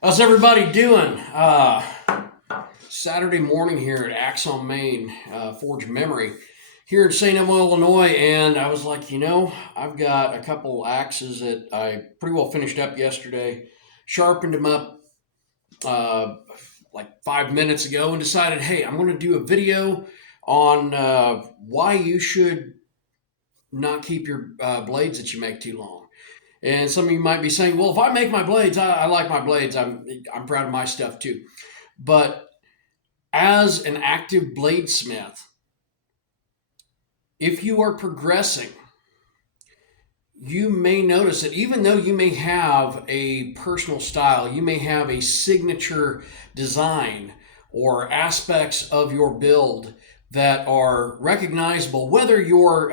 How's everybody doing? Saturday morning here at Axon Maine, Forge Memory, here in St. Elmo, Illinois, and I was like, I've got a couple axes that I pretty well finished up yesterday, sharpened them up like 5 minutes ago, and decided, hey, I'm going to do a video on why you should not keep your blades that you make too long. And some of you might be saying, well, if I make my blades, I like my blades. I'm proud of my stuff too. But as an active bladesmith, if you are progressing, you may notice that even though you may have a personal style, you may have a signature design or aspects of your build that are recognizable, whether your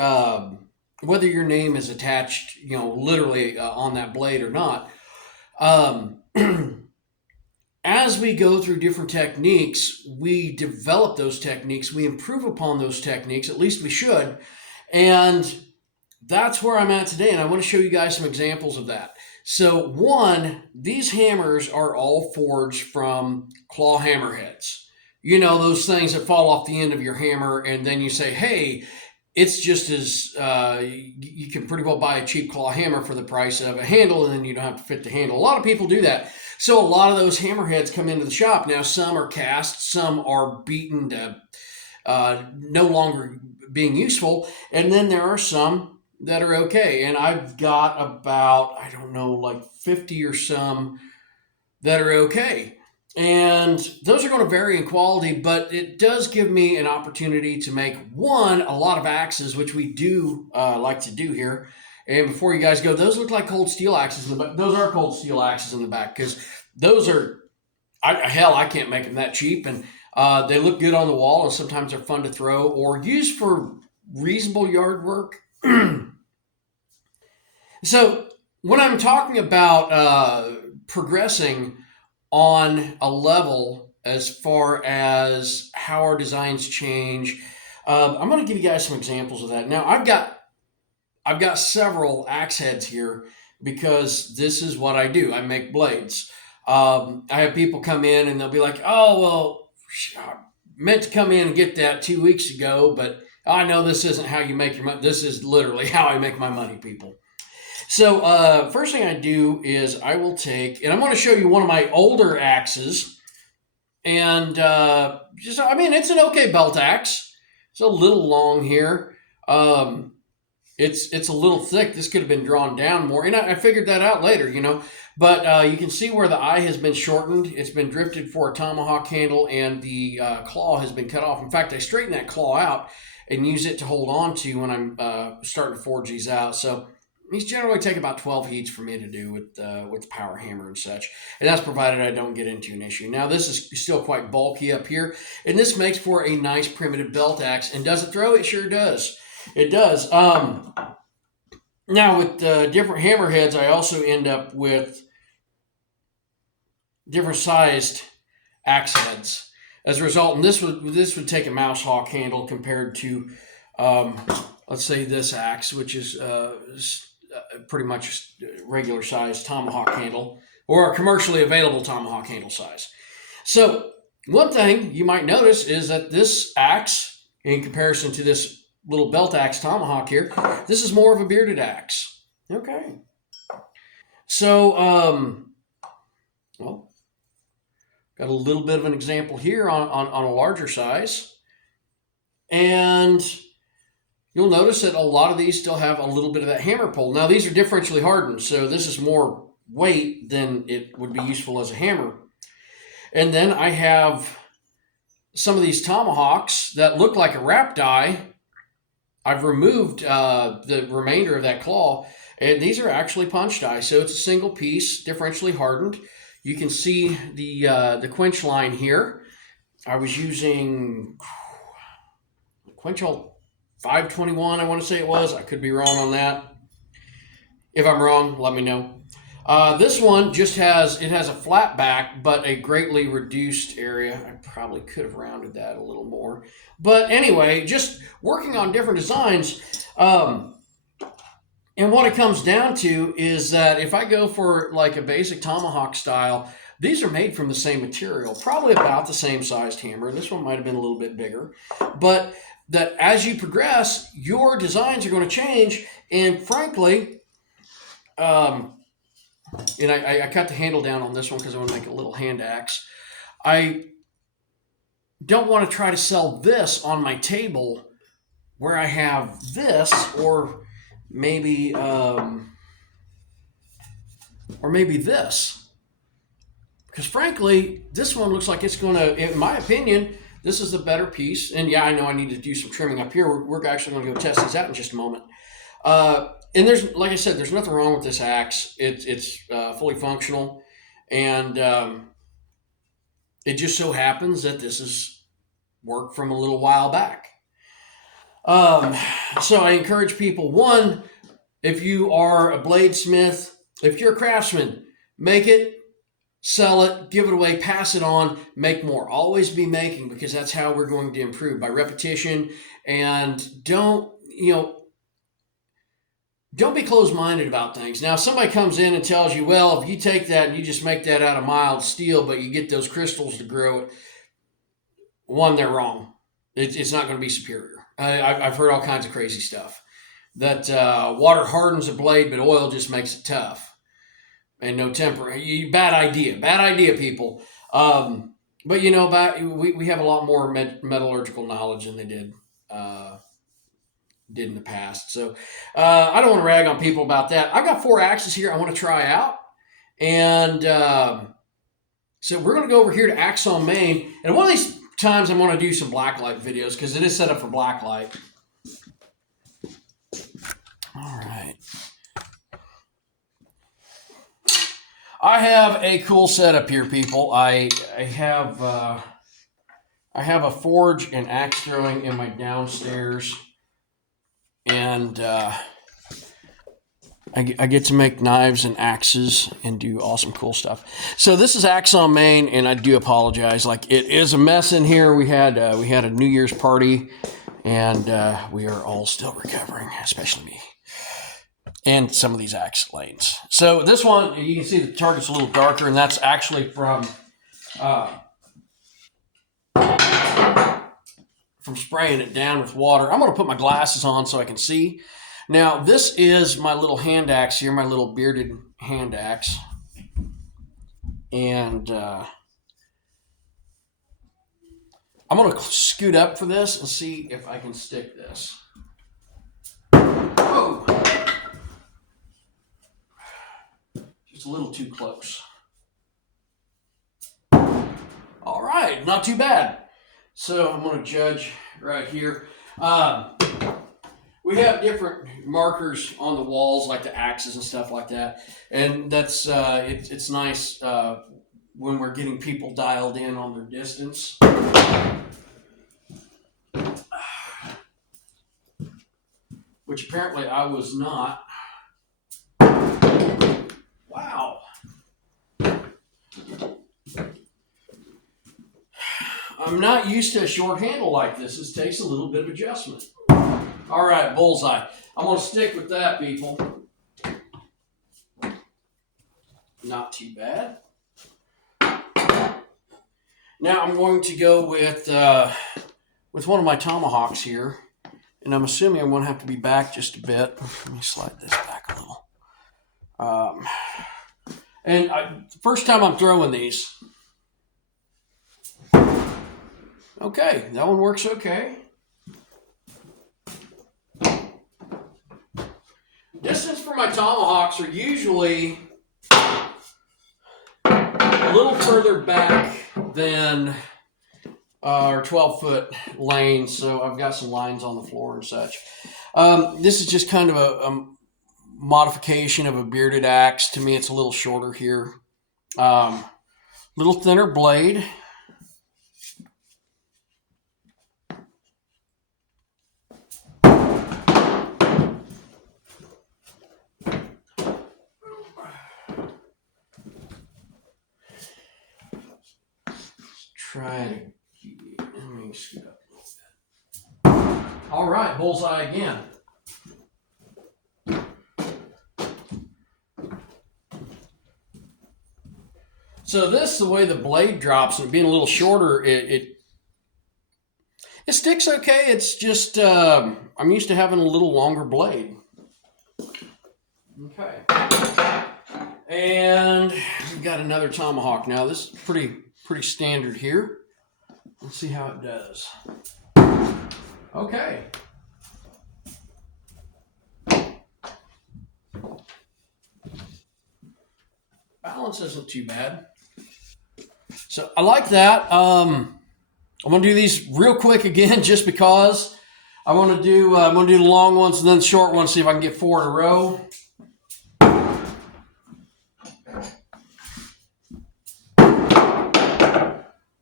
name is attached, literally on that blade or not. Um, as we go through different techniques, we develop those techniques, we improve upon those techniques, at least we should. And that's where I'm at today. And I want to show you guys some examples of that. So, one, these hammers are all forged from claw hammerheads. You know, those things that fall off the end of your hammer, and then you say, hey, it's just as you can pretty well buy a cheap claw hammer for the price of a handle, and then you don't have to fit the handle. A lot of people do that. So a lot of those hammerheads come into the shop. Now, some are cast, some are beaten to no longer being useful, and then there are some that are okay. And I've got about, I don't know, like 50 or some that are okay. And those are going to vary in quality, but it does give me an opportunity to make a lot of axes, which we do like to do here. And before you guys go, those look like cold steel axes in the back. Those are cold steel axes in the back because those are, I can't make them that cheap. And they look good on the wall, and sometimes they're fun to throw or use for reasonable yard work. So when I'm talking about progressing on a level as far as how our designs change. I'm going to give you guys some examples of that. Now, I've got several axe heads here because this is what I do. I make blades. I have people come in and they'll be like, "Oh, well, I meant to come in and get that 2 weeks ago, but I know this isn't how you make your money. This is literally how I make my money, people." So first thing I do is I will take, and I'm going to show you one of my older axes, and it's an okay belt axe. It's a little long here. It's a little thick. This could have been drawn down more, and I figured that out later, But you can see where the eye has been shortened. It's been drifted for a tomahawk handle, and the claw has been cut off. In fact, I straighten that claw out and use it to hold on to when I'm starting to forge these out. So these generally take about 12 heats for me to do with the power hammer and such. And that's provided I don't get into an issue. Now, this is still quite bulky up here, and this makes for a nice primitive belt axe. And does it throw? It sure does. It does. Now, with different hammerheads, I also end up with different sized axe heads. As a result, and this would take a mouse hawk handle compared to, let's say, this axe, which is pretty much regular size tomahawk handle or a commercially available tomahawk handle size. So one thing you might notice is that this axe, in comparison to this little belt axe tomahawk here, this is more of a bearded axe. Okay. So, well, got a little bit of an example here on a larger size. And you'll notice that a lot of these still have a little bit of that hammer pull. Now, these are differentially hardened, so this is more weight than it would be useful as a hammer. And then I have some of these tomahawks that look like a wrap die. I've removed the remainder of that claw, and these are actually punch die. So it's a single piece, differentially hardened. You can see the quench line here. I was using Quenchel 521, I want to say it was. I could be wrong on that. If I'm wrong, let me know. This one just has a flat back, but a greatly reduced area. I probably could have rounded that a little more. But anyway, just working on different designs. And what it comes down to is that if I go for like a basic tomahawk style, these are made from the same material, probably about the same sized hammer. This one might have been a little bit bigger, but that as you progress, your designs are going to change. And frankly, um, and I cut the handle down on this one because I want to make a little hand axe. I don't want to try to sell this on my table where I have this, maybe um, or maybe this, because frankly, this one looks like it's going to, in my opinion, this is the better piece. And yeah, I know I need to do some trimming up here. We're actually going to go test these out in just a moment. And there's, like I said, there's nothing wrong with this axe. It's fully functional, and it just so happens that this is work from a little while back. Um, so I encourage people, one, if you are a bladesmith, if you're a craftsman, make it, sell it, give it away, pass it on, make more. Always be making, because that's how we're going to improve, by repetition. And don't be closed-minded about things. Now, if somebody comes in and tells you, well, if you take that and you just make that out of mild steel, but you get those crystals to grow it, one, they're wrong. It's not going to be superior. I've heard all kinds of crazy stuff. That water hardens a blade, but oil just makes it tough. And no temper. Bad idea, people. But we have a lot more metallurgical knowledge than they did in the past. So I don't want to rag on people about that. I've got 4 axes here I want to try out. And so we're going to go over here to Axe on Main. And one of these times I'm going to do some blacklight videos, because it is set up for blacklight. All right. I have a cool setup here, people. I have a forge and axe throwing in my downstairs, and I get to make knives and axes and do awesome, cool stuff. So this is Axe on Main, and I do apologize. Like, it is a mess in here. We had a New Year's party, and we are all still recovering, especially me. And some of these axe lanes. So this one, you can see the target's a little darker, and that's actually from spraying it down with water. I'm going to put my glasses on so I can see. Now, this is my little hand axe here, my little bearded hand axe. And I'm going to scoot up for this and see if I can stick this. Whoa! Just a little too close. All right, not too bad. So I'm going to judge right here. We have different markers on the walls, like the axes and stuff like that, and that's it's nice when we're getting people dialed in on their distance. Which apparently I was not. Wow. I'm not used to a short handle like this. This takes a little bit of adjustment. All right, bullseye. I'm going to stick with that, people. Not too bad. Now I'm going to go with one of my tomahawks here, and I'm assuming I'm going to have to be back just a bit. Let me slide this back a little. First time I'm throwing these. Okay, that one works okay. Distance for my tomahawks are usually a little further back than our 12-foot lane, so I've got some lines on the floor and such. This is just kind of a modification of a bearded axe. To me, it's a little shorter here. Little thinner blade. Try to keep it. Let me scoot up a little bit. All right, bullseye again. So this, the way the blade drops and being a little shorter, it sticks okay. It's just I'm used to having a little longer blade. Okay. And we've got another tomahawk now. This is pretty standard here. Let's see how it does. Okay. Balance isn't too bad. So I like that. I'm gonna do these real quick again, just because I'm gonna do the long ones and then the short ones. See if I can get 4 in a row.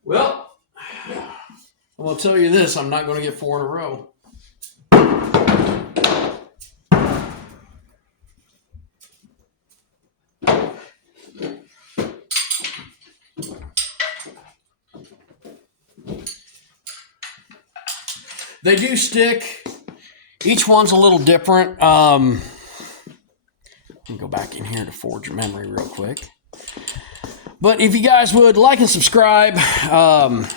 Well, I'm gonna tell you this: I'm not gonna get 4 in a row. They do stick. Each one's a little different. Let me go back in here to forge your memory real quick. But if you guys would like and subscribe, I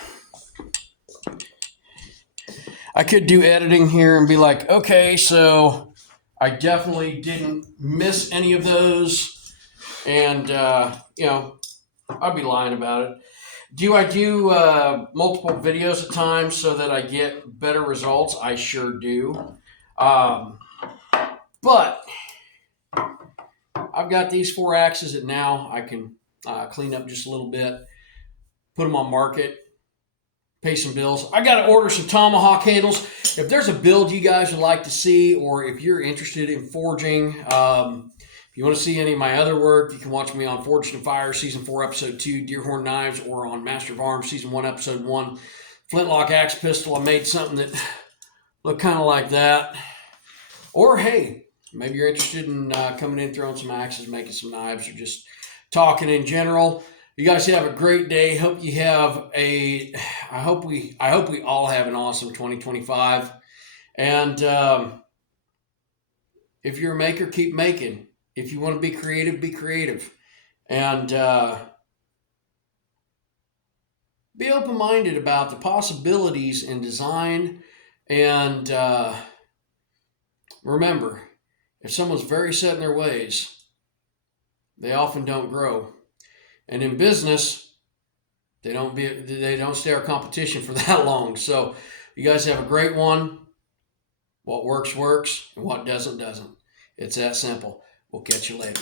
could do editing here and be like, okay, so I definitely didn't miss any of those. And, I'd be lying about it. Do I do multiple videos at times so that I get better results? I sure do. But I've got these 4 axes that now I can clean up just a little bit, put them on market, pay some bills. I got to order some tomahawk handles. If there's a build you guys would like to see, or if you're interested in forging, if you want to see any of my other work, you can watch me on Forged in Fire, Season 4, Episode 2, Deerhorn Knives, or on Master of Arms, Season 1, Episode 1, Flintlock Axe Pistol. I made something that looked kind of like that. Or, hey, maybe you're interested in coming in, throwing some axes, making some knives, or just talking in general. You guys have a great day. Hope you have I hope we all have an awesome 2025. And if you're a maker, keep making. If you want to be creative, be creative. And be open-minded about the possibilities in design. And remember, if someone's very set in their ways, they often don't grow. And in business, they don't stay our competition for that long. So you guys have a great one. What works, works, and what doesn't. It's that simple. We'll catch you later.